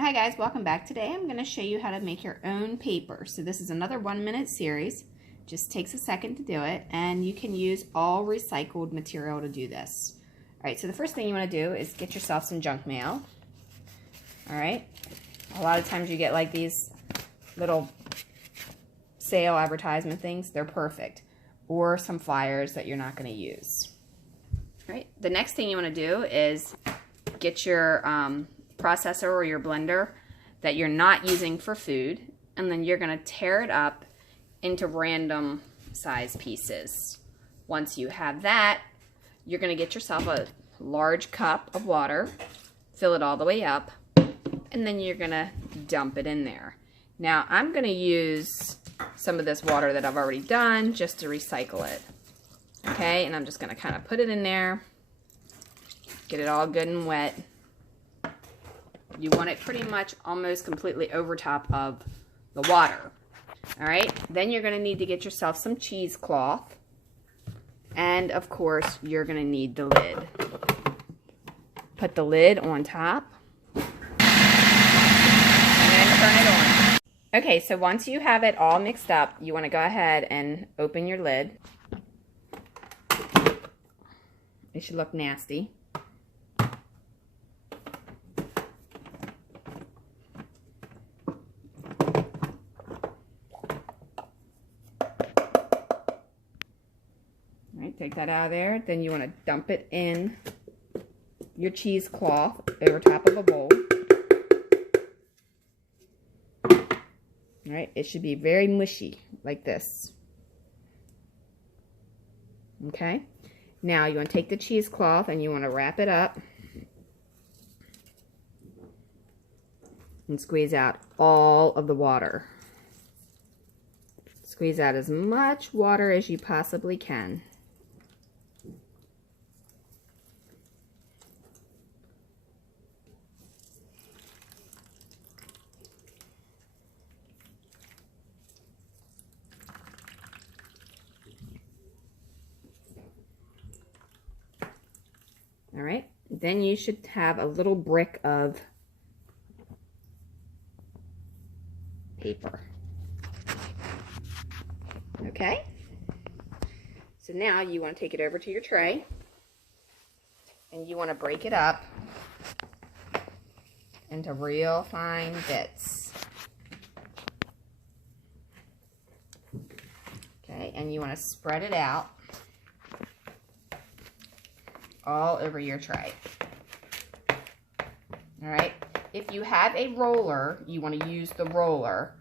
Hi guys, welcome back. Today I'm going to show you how to make your own paper. So this is another 1-minute series. Just takes a second to do it, and you can use all recycled material to do this. Alright, so the first thing you want to do is get yourself some junk mail. Alright, a lot of times you get like these little sale advertisement things. They're perfect. Or some flyers that you're not going to use. Alright, the next thing you want to do is get your processor or your blender that you're not using for food, and then you're going to tear it up into random size pieces. Once you have that, you're going to get yourself a large cup of water, fill it all the way up, and then you're going to dump it in there. Now I'm going to use some of this water that I've already done just to recycle it. Okay, and I'm just going to kind of put it in there, get it all good and wet. You want it pretty much almost completely over top of the water. Alright, then you're going to need to get yourself some cheesecloth. And of course, you're going to need the lid. Put the lid on top. And then turn it on. Okay, so once you have it all mixed up, you want to go ahead and open your lid. It should look nasty. Take that out of there. Then you want to dump it in your cheesecloth over top of a bowl. Alright, it should be very mushy like this. Okay, now you want to take the cheesecloth and you want to wrap it up and squeeze out all of the water. Squeeze out as much water as you possibly can. Alright, then you should have a little brick of paper. Okay, so now you want to take it over to your tray and you want to break it up into real fine bits. Okay, and you want to spread it out all over your tray. Alright, if you have a roller, you want to use the roller,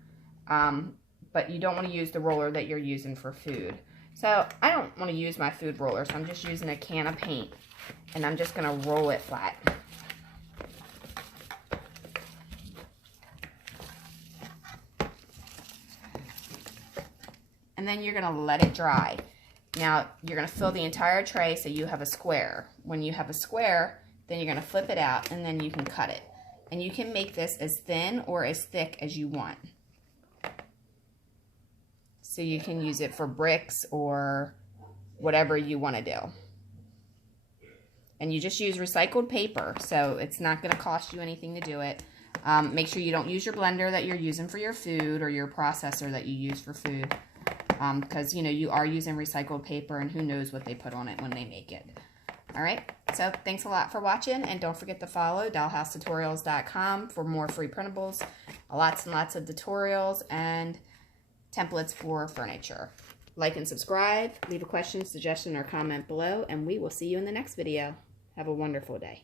but you don't want to use the roller that you're using for food. So I don't want to use my food roller, so I'm just using a can of paint, and I'm just going to roll it flat. And then you're going to let it dry. Now, you're going to fill the entire tray so you have a square. When you have a square, then you're going to flip it out and then you can cut it. And you can make this as thin or as thick as you want. So you can use it for bricks or whatever you want to do. And you just use recycled paper, so it's not going to cost you anything to do it. Make sure you don't use your blender that you're using for your food or your processor that you use for food. Because, you know, you are using recycled paper and who knows what they put on it when they make it. Alright, so thanks a lot for watching, and don't forget to follow dollhousetutorials.com for more free printables, lots and lots of tutorials, and templates for furniture. Like and subscribe, leave a question, suggestion, or comment below, and we will see you in the next video. Have a wonderful day.